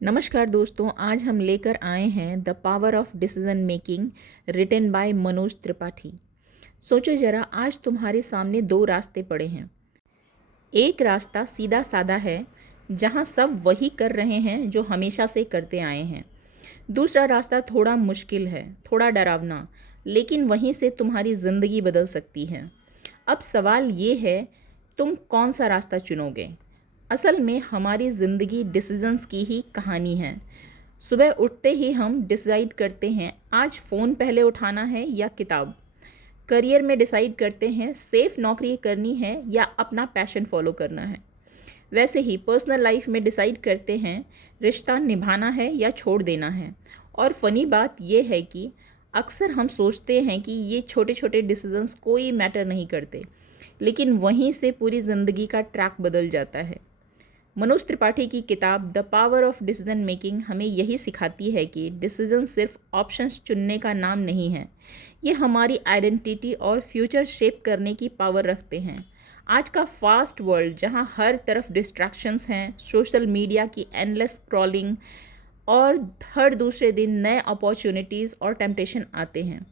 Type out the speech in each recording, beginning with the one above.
नमस्कार दोस्तों, आज हम लेकर आए हैं the power of decision making written by Manoj Tripathi. सोचो जरा, आज तुम्हारे सामने दो रास्ते पड़े हैं। एक रास्ता सीधा साधा है, जहां सब वही कर रहे हैं जो हमेशा से करते आए हैं। दूसरा रास्ता थोड़ा मुश्किल है, थोड़ा डरावना, लेकिन वहीं से तुम्हारी ज़िंदगी बदल सकती है। अब सवाल ये है, तुम कौन सा रास्ता चुनोगे? असल में हमारी ज़िंदगी डिसीजंस की ही कहानी है। सुबह उठते ही हम डिसाइड करते हैं आज फ़ोन पहले उठाना है या किताब। करियर में डिसाइड करते हैं सेफ नौकरी करनी है या अपना पैशन फॉलो करना है। वैसे ही पर्सनल लाइफ में डिसाइड करते हैं रिश्ता निभाना है या छोड़ देना है। और फ़नी बात यह है कि अक्सर हम सोचते हैं कि ये छोटे छोटे डिसीजंस कोई मैटर नहीं करते, लेकिन वहीं से पूरी ज़िंदगी का ट्रैक बदल जाता है। मनोज त्रिपाठी की किताब the power of decision making हमें यही सिखाती है कि डिसीजन सिर्फ ऑप्शंस चुनने का नाम नहीं है, ये हमारी आइडेंटिटी और फ्यूचर शेप करने की पावर रखते हैं। आज का फास्ट वर्ल्ड, जहाँ हर तरफ डिस्ट्रैक्शंस हैं, सोशल मीडिया की एंडलेस स्क्रॉलिंग और हर दूसरे दिन नए अपॉर्चुनिटीज़ और टेम्पटेशन आते हैं,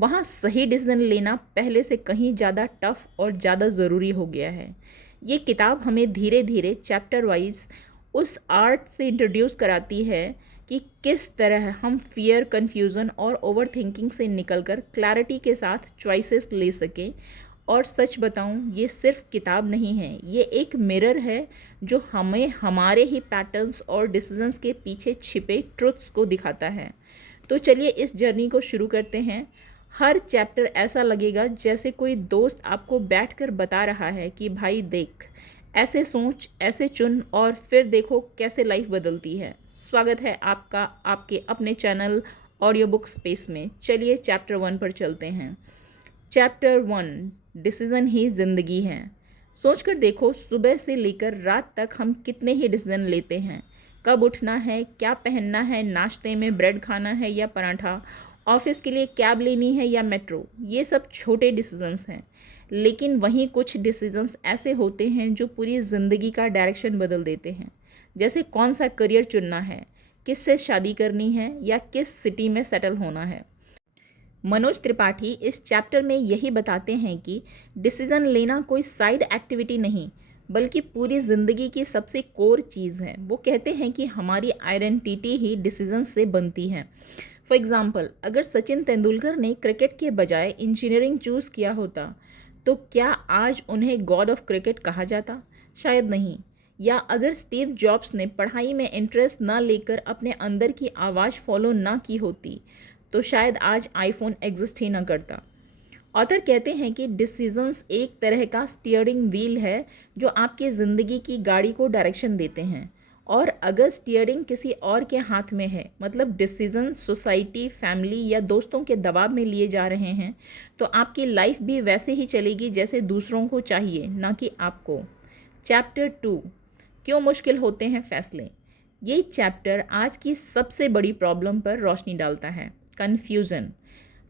वहाँ सही डिसीजन लेना पहले से कहीं ज़्यादा टफ और ज़्यादा ज़रूरी हो गया है। ये किताब हमें धीरे धीरे चैप्टर वाइज उस आर्ट से इंट्रोड्यूस कराती है कि किस तरह हम फियर, कन्फ्यूज़न और ओवर थिंकिंग से निकलकर क्लैरिटी के साथ चॉइसेस ले सकें। और सच बताऊं, ये सिर्फ किताब नहीं है, ये एक मिरर है जो हमें हमारे ही पैटर्न्स और डिसीजंस के पीछे छिपे ट्रुथ्स को दिखाता है। तो चलिए इस जर्नी को शुरू करते हैं। हर चैप्टर ऐसा लगेगा जैसे कोई दोस्त आपको बैठकर बता रहा है कि भाई देख, ऐसे सोच, ऐसे चुन और फिर देखो कैसे लाइफ बदलती है। स्वागत है आपका आपके अपने चैनल ऑडियो बुक स्पेस में। चलिए चैप्टर 1 पर चलते हैं। चैप्टर 1, डिसीज़न ही ज़िंदगी है। सोचकर देखो, सुबह से लेकर रात तक हम कितने ही डिसीज़न लेते हैं। कब उठना है, क्या पहनना है, नाश्ते में ब्रेड खाना है या पराठा, ऑफिस के लिए कैब लेनी है या मेट्रो। ये सब छोटे डिसीजंस हैं, लेकिन वहीं कुछ डिसीजंस ऐसे होते हैं जो पूरी ज़िंदगी का डायरेक्शन बदल देते हैं। जैसे कौन सा करियर चुनना है, किससे शादी करनी है या किस सिटी में सेटल होना है। मनोज त्रिपाठी इस चैप्टर में यही बताते हैं कि डिसीज़न लेना कोई साइड एक्टिविटी नहीं, बल्कि पूरी ज़िंदगी की सबसे कोर चीज़ है। वो कहते हैं कि हमारी आइडेंटिटी ही डिसीजन से बनती है। फॉर एग्ज़ाम्पल, अगर सचिन तेंदुलकर ने क्रिकेट के बजाय इंजीनियरिंग चूज़ किया होता, तो क्या आज उन्हें गॉड ऑफ क्रिकेट कहा जाता? शायद नहीं। या अगर स्टीव जॉब्स ने पढ़ाई में इंटरेस्ट ना लेकर अपने अंदर की आवाज़ फॉलो ना की होती, तो शायद आज आईफोन एग्जिस्ट ही ना करता। ऑथर कहते हैं कि डिसीजंस एक तरह का स्टीयरिंग व्हील है जो आपकी ज़िंदगी की गाड़ी को डायरेक्शन देते हैं। और अगर स्टीयरिंग किसी और के हाथ में है, मतलब डिसीजन सोसाइटी, फैमिली या दोस्तों के दबाव में लिए जा रहे हैं, तो आपकी लाइफ भी वैसे ही चलेगी जैसे दूसरों को चाहिए, ना कि आपको। चैप्टर 2, क्यों मुश्किल होते हैं फैसले। ये चैप्टर आज की सबसे बड़ी प्रॉब्लम पर रोशनी डालता है, कन्फ्यूज़न।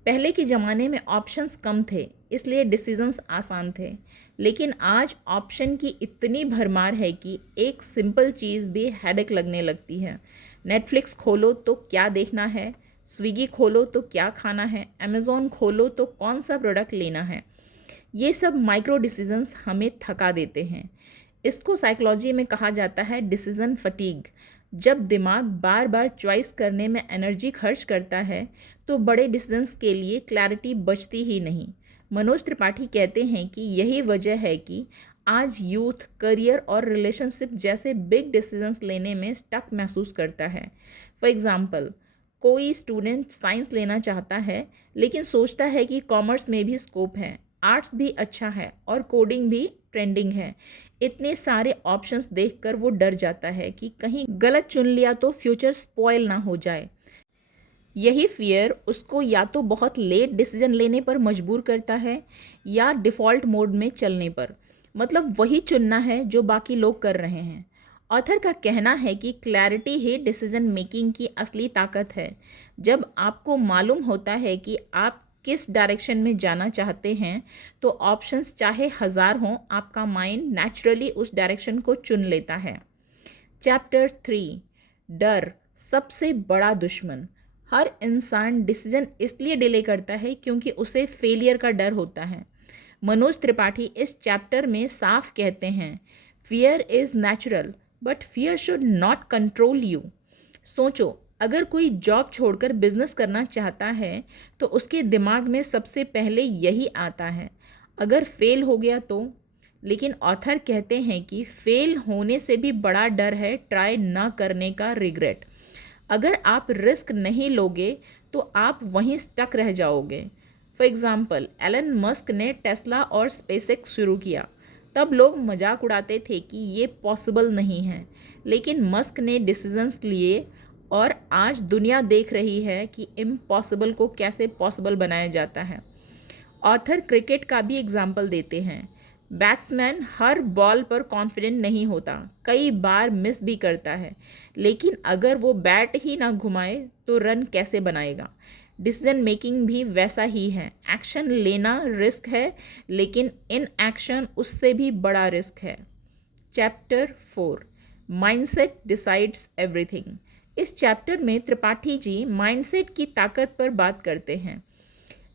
पहले के ज़माने में ऑप्शंस कम थे, इसलिए डिसीजंस आसान थे। लेकिन आज ऑप्शन की इतनी भरमार है कि एक सिंपल चीज़ भी हेडेक लगने लगती है। नेटफ्लिक्स खोलो तो क्या देखना है, स्विगी खोलो तो क्या खाना है, अमेज़ॉन खोलो तो कौन सा प्रोडक्ट लेना है। ये सब माइक्रो डिसीजंस हमें थका देते हैं। इसको साइकोलॉजी में कहा जाता है डिसीजन फटीग। जब दिमाग बार बार चॉइस करने में एनर्जी खर्च करता है, तो बड़े डिसीजंस के लिए क्लैरिटी बचती ही नहीं। मनोज त्रिपाठी कहते हैं कि यही वजह है कि आज यूथ करियर और रिलेशनशिप जैसे बिग डिसीजंस लेने में स्टक महसूस करता है। फॉर एग्ज़ाम्पल, कोई स्टूडेंट साइंस लेना चाहता है, लेकिन सोचता है कि कॉमर्स में भी स्कोप है, आर्ट्स भी अच्छा है और कोडिंग भी ट्रेंडिंग है। इतने सारे ऑप्शंस देखकर वो डर जाता है कि कहीं गलत चुन लिया तो फ्यूचर स्पॉइल ना हो जाए। यही फियर उसको या तो बहुत लेट डिसीजन लेने पर मजबूर करता है या डिफ़ॉल्ट मोड में चलने पर, मतलब वही चुनना है जो बाकी लोग कर रहे हैं। ऑथर का कहना है कि क्लैरिटी ही डिसीजन मेकिंग की असली ताकत है। जब आपको मालूम होता है कि आप किस डायरेक्शन में जाना चाहते हैं, तो ऑप्शंस चाहे हज़ार हों, आपका माइंड नेचुरली उस डायरेक्शन को चुन लेता है। चैप्टर 3, डर सबसे बड़ा दुश्मन। हर इंसान डिसीजन इसलिए डिले करता है क्योंकि उसे फेलियर का डर होता है। मनोज त्रिपाठी इस चैप्टर में साफ कहते हैं, fear is natural but fear should not control you. सोचो, अगर कोई जॉब छोड़कर बिजनेस करना चाहता है तो उसके दिमाग में सबसे पहले यही आता है, अगर फेल हो गया तो। लेकिन ऑथर कहते हैं कि फेल होने से भी बड़ा डर है ट्राई ना करने का रिग्रेट। अगर आप रिस्क नहीं लोगे तो आप वहीं स्टक रह जाओगे। फॉर एग्ज़ाम्पल, एलन मस्क ने टेस्ला और स्पेसएक्स शुरू किया। तब लोग मजाक उड़ाते थे कि ये पॉसिबल नहीं है, लेकिन मस्क ने डिसीजंस लिए और आज दुनिया देख रही है कि इम्पॉसिबल को कैसे पॉसिबल बनाया जाता है। ऑथर क्रिकेट का भी एग्जाम्पल देते हैं। बैट्समैन हर बॉल पर कॉन्फिडेंट नहीं होता, कई बार मिस भी करता है, लेकिन अगर वो बैट ही ना घुमाए तो रन कैसे बनाएगा। डिसीजन मेकिंग भी वैसा ही है। एक्शन लेना रिस्क है, लेकिन इन एक्शन उससे भी बड़ा रिस्क है। Chapter 4, mindset decides everything. इस चैप्टर में त्रिपाठी जी माइंडसेट की ताकत पर बात करते हैं।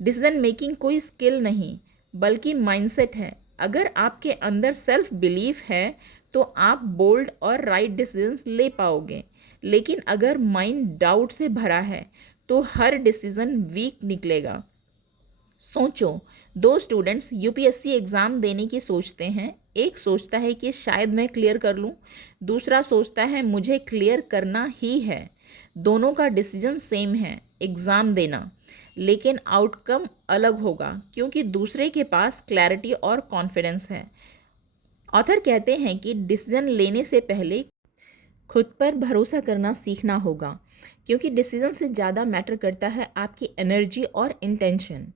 डिसीजन मेकिंग कोई स्किल नहीं बल्कि माइंडसेट है। अगर आपके अंदर सेल्फ बिलीफ है तो आप बोल्ड और राइट डिसीजंस ले पाओगे, लेकिन अगर माइंड डाउट से भरा है तो हर डिसीजन वीक निकलेगा। सोचो, दो स्टूडेंट्स यूपीएससी एग्ज़ाम देने की सोचते हैं। एक सोचता है कि शायद मैं क्लियर कर लूँ, दूसरा सोचता है मुझे क्लियर करना ही है। दोनों का डिसीजन सेम है, एग्ज़ाम देना, लेकिन आउटकम अलग होगा क्योंकि दूसरे के पास क्लैरिटी और कॉन्फिडेंस है। ऑथर कहते हैं कि डिसीजन लेने से पहले खुद पर भरोसा करना सीखना होगा, क्योंकि डिसीजन से ज़्यादा मैटर करता है आपकी एनर्जी और इंटेंशन।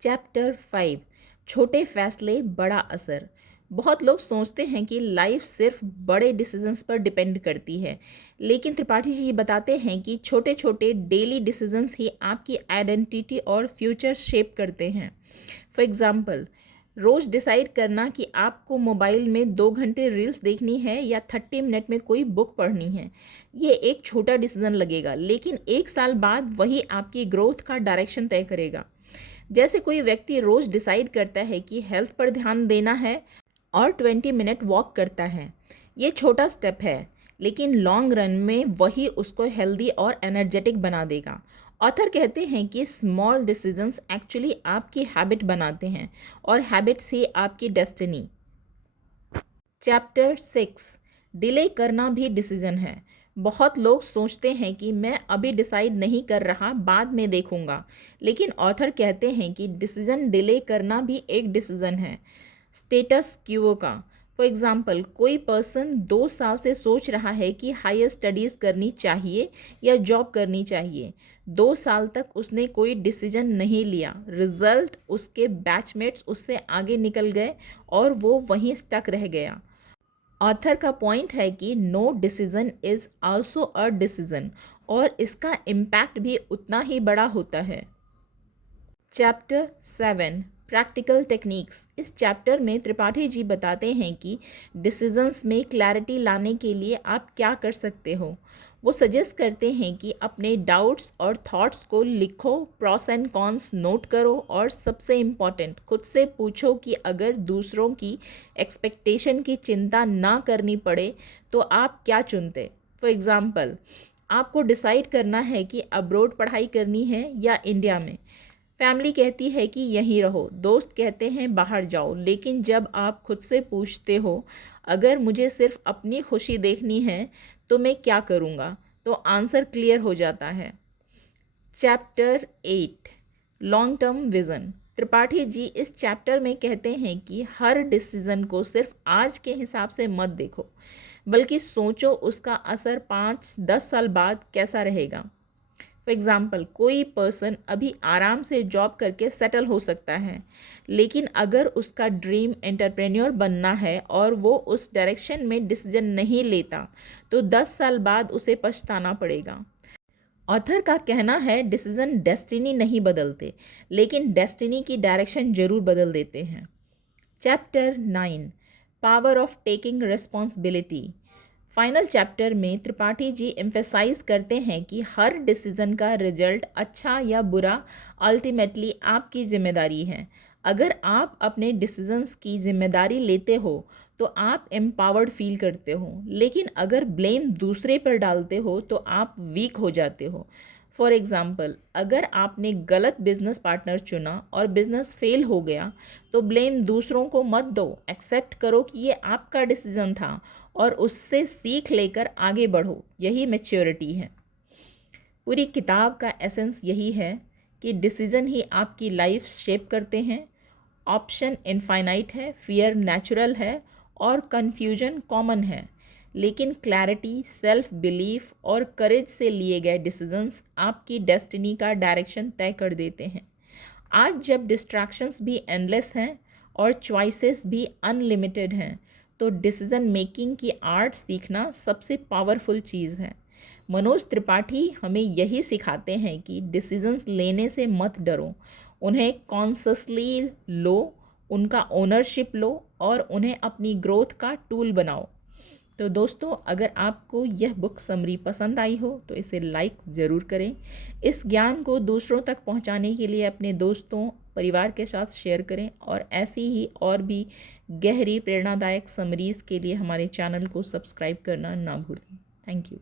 चैप्टर 5, छोटे फैसले बड़ा असर। बहुत लोग सोचते हैं कि लाइफ सिर्फ बड़े डिसीजंस पर डिपेंड करती है, लेकिन त्रिपाठी जी बताते हैं कि छोटे छोटे डेली डिसीजंस ही आपकी आइडेंटिटी और फ्यूचर शेप करते हैं। फॉर एग्ज़ाम्पल, रोज़ डिसाइड करना कि आपको मोबाइल में 2 घंटे रील्स देखनी है या 30 मिनट में कोई बुक पढ़नी है। ये एक छोटा डिसीजन लगेगा, लेकिन 1 साल बाद वही आपकी ग्रोथ का डायरेक्शन तय करेगा। जैसे कोई व्यक्ति रोज़ डिसाइड करता है कि हेल्थ पर ध्यान देना है और 20 मिनट वॉक करता है। ये छोटा स्टेप है, लेकिन लॉन्ग रन में वही उसको हेल्दी और एनर्जेटिक बना देगा। ऑथर कहते हैं कि स्मॉल डिसीजंस एक्चुअली आपकी हैबिट बनाते हैं और हैबिट्स ही आपकी डेस्टिनी। चैप्टर 6, डिले करना भी डिसीजन है। बहुत लोग सोचते हैं कि मैं अभी डिसाइड नहीं कर रहा, बाद में देखूंगा, लेकिन ऑथर कहते हैं कि डिसीजन डिले करना भी एक डिसीजन है। स्टेटस क्वो का फॉर एग्ज़ाम्पल, कोई पर्सन 2 साल से सोच रहा है कि हायर स्टडीज़ करनी चाहिए या जॉब करनी चाहिए। 2 साल तक उसने कोई डिसीजन नहीं लिया। रिजल्ट, उसके बैचमेट्स उससे आगे निकल गए और वो वहीं स्टक रह गया। ऑथर का पॉइंट है कि no decision is also a decision, और इसका इम्पैक्ट भी उतना ही बड़ा होता है। Chapter 7, practical techniques. इस चैप्टर में त्रिपाठी जी बताते हैं कि डिसीजंस में क्लैरिटी लाने के लिए आप क्या कर सकते हो। वो सजेस्ट करते हैं कि अपने डाउट्स और थॉट्स को लिखो, प्रॉस एंड कॉन्स नोट करो, और सबसे इम्पॉर्टेंट, खुद से पूछो कि अगर दूसरों की एक्सपेक्टेशन की चिंता ना करनी पड़े तो आप क्या चुनते। फॉर एग्ज़ाम्पल, आपको डिसाइड करना है कि अब्रॉड पढ़ाई करनी है या इंडिया में। फैमिली कहती है कि यहीं रहो, दोस्त कहते हैं बाहर जाओ, लेकिन जब आप खुद से पूछते हो अगर मुझे सिर्फ अपनी खुशी देखनी है तो मैं क्या करूँगा, तो आंसर क्लियर हो जाता है। Chapter 8, long term vision. Tripathi ji इस चैप्टर में कहते हैं कि हर डिसीज़न को सिर्फ आज के हिसाब से मत देखो, बल्कि सोचो उसका असर 5-10 साल बाद कैसा रहेगा। फॉर एग्ज़ाम्पल, कोई पर्सन अभी आराम से जॉब करके सेटल हो सकता है, लेकिन अगर उसका ड्रीम एंटरप्रेन्योर बनना है और वो उस डायरेक्शन में डिसीजन नहीं लेता तो 10 साल बाद उसे पछताना पड़ेगा। ऑथर का कहना है डिसीजन डेस्टिनी नहीं बदलते, लेकिन डेस्टिनी की डायरेक्शन जरूर बदल देते हैं। Chapter 9, power of taking responsibility. Final chapter में त्रिपाठी जी एम्फेसाइज करते हैं कि हर डिसीज़न का रिजल्ट अच्छा या बुरा अल्टीमेटली आपकी जिम्मेदारी है। अगर आप अपने डिसीजंस की जिम्मेदारी लेते हो तो आप एम्पावर्ड फील करते हो, लेकिन अगर ब्लेम दूसरे पर डालते हो तो आप वीक हो जाते हो। फॉर एग्ज़ाम्पल, अगर आपने गलत बिजनेस पार्टनर चुना और बिजनेस फेल हो गया तो ब्लेम दूसरों को मत दो, एक्सेप्ट करो कि ये आपका डिसीज़न था और उससे सीख लेकर आगे बढ़ो। यही मैच्योरिटी है। पूरी किताब का एसेंस यही है कि डिसीज़न ही आपकी लाइफ शेप करते हैं। ऑप्शन इनफाइनाइट है, फियर नेचुरल है और कन्फ्यूजन कॉमन है, लेकिन क्लैरिटी, सेल्फ बिलीफ और करेज से लिए गए डिसीजंस आपकी डेस्टिनी का डायरेक्शन तय कर देते हैं। आज जब डिस्ट्रैक्शंस भी एंडलेस हैं और चॉइसेस भी अनलिमिटेड हैं, तो डिसीज़न मेकिंग की आर्ट सीखना सबसे पावरफुल चीज़ है। मनोज त्रिपाठी हमें यही सिखाते हैं कि डिसीजंस लेने से मत डरो, उन्हें कॉन्शियसली लो, उनका ओनरशिप लो और उन्हें अपनी ग्रोथ का टूल बनाओ। तो दोस्तों, अगर आपको यह बुक समरी पसंद आई हो तो इसे लाइक ज़रूर करें। इस ज्ञान को दूसरों तक पहुंचाने के लिए अपने दोस्तों, परिवार के साथ शेयर करें और ऐसी ही और भी गहरी प्रेरणादायक समरीज़ के लिए हमारे चैनल को सब्सक्राइब करना ना भूलें। Thank you.